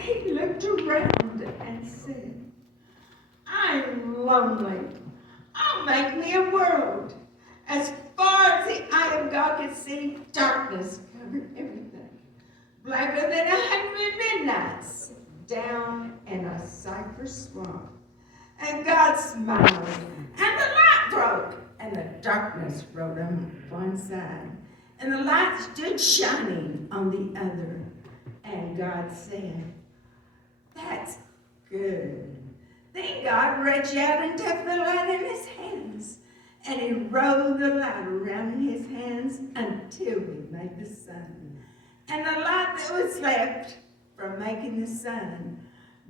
he looked around and said, I'm lonely. I'll make me a world. As far as the eye of God could see, darkness covered everything. Blacker than 100 midnights down in a cypress swamp. And God smiled, and the light broke, and the darkness rode on one side, and the light stood shining on the other. And God said, that's good. Then God reached out and took the light in his hands, and he rolled the light around in his hands until he made the sun. And the light that was left from making the sun,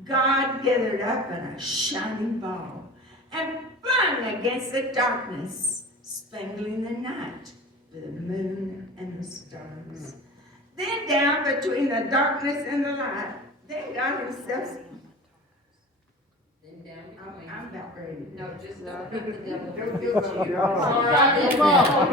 God gathered up in a shining ball and flung against the darkness, spangling the night with the moon and the stars. Then down between the darkness and the light, then God himself. Then down between. I'm about ready. No, just not the devil. All right, come on.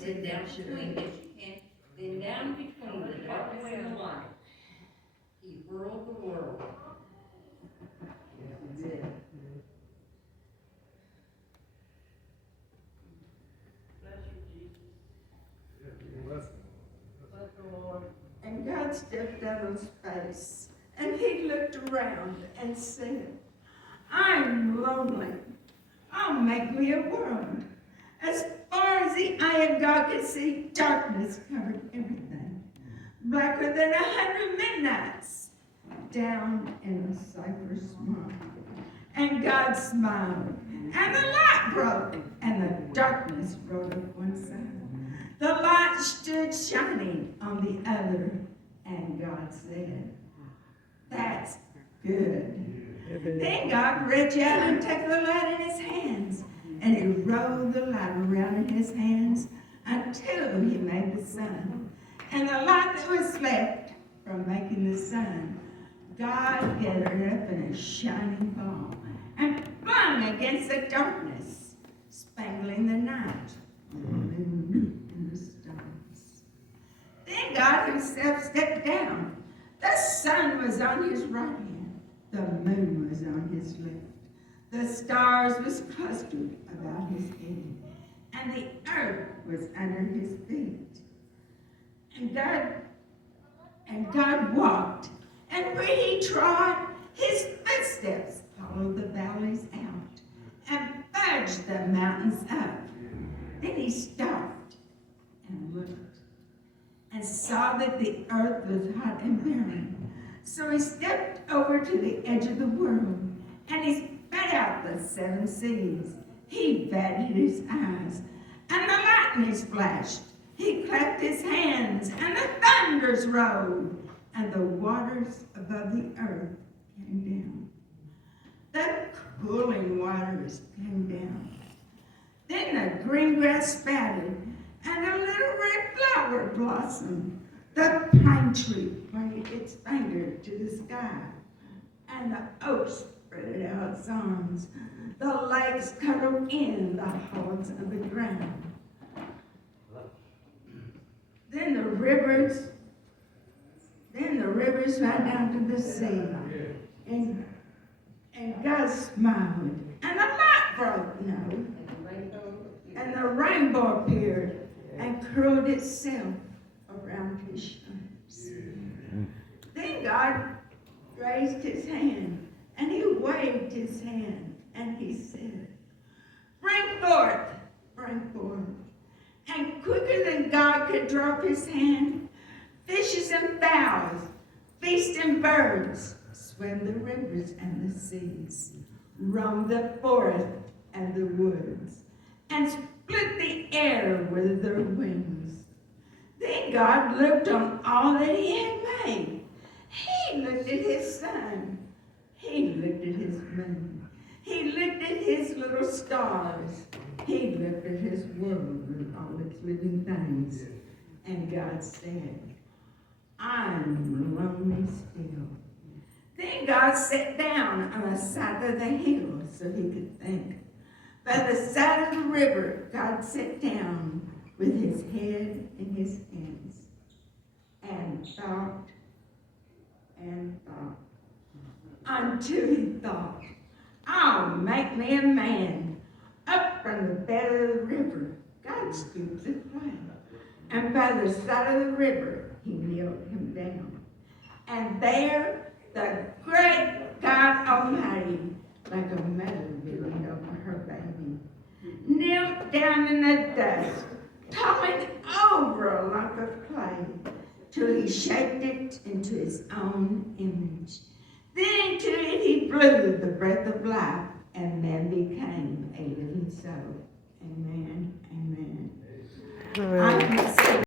Then down between, yes you can. Then down between the darkness and the light, he hurled the world. And God stepped out of space, and he looked around and said, I'm lonely. I'll make me a world. As far as the eye of God could see, darkness covered everything. Blacker than 100 midnights down in a cypress swamp. And God smiled, and the light broke, and the darkness rode up one side. The light stood shining on the other, and God said, that's good. Then God reached out and took the light in his hands, and he rolled the light around in his hands until he made the sun. And the light that was left from making the sun, God gathered up in a shining ball and flung against the darkness, spangling the night with the moon and the stars. Then God himself stepped down. The sun was on his right hand, the moon was on his left. The stars was clustered about his head, and the earth was under his feet. And God walked, and where he trod, his footsteps followed the valleys out and fudged the mountains up. Then he stopped and looked and saw that the earth was hot and barren. So he stepped over to the edge of the world, and he spat out the 7 seas. He batted his eyes, and the lightnings flashed. He clapped his hands, and the thunders rolled, and the waters above the earth came down. The cooling waters came down. Then the green grass sprouted, and a little red flower blossomed. The pine tree pointed its finger to the sky, and the oak spread out its arms. The lakes cuddled in the hollows of the ground. Then the rivers ran down to the sea, and God smiled, and the light broke, and the rainbow appeared and curled itself around his shoulders. Then God raised his hand, and he waved his hand, and he said, bring forth, bring forth. And quicker than God could drop his hand, fishes and fowls, beasts and birds, swam the rivers and the seas, roamed the forest and the woods, and split the air with their wings. Then God looked on all that he had made. He looked at his sun. He looked at his moon. He looked at his little stars. He looked at his world with all its living things. And God said, I'm lonely still. Then God sat down on the side of the hill so he could think. By the side of the river, God sat down with his head in his hands. thought and thought until he thought, I'll make me a man up from the bed of the river. God scoops it flat. And by the side of the river, he kneeled him down. And there, the great God Almighty, like a mother kneeling over her baby, knelt down in the dust, tumbling over a lump of clay, till he shaped it into his own image. Then into it he blew the breath of life, and man became a living soul. Amen. Amen. I can say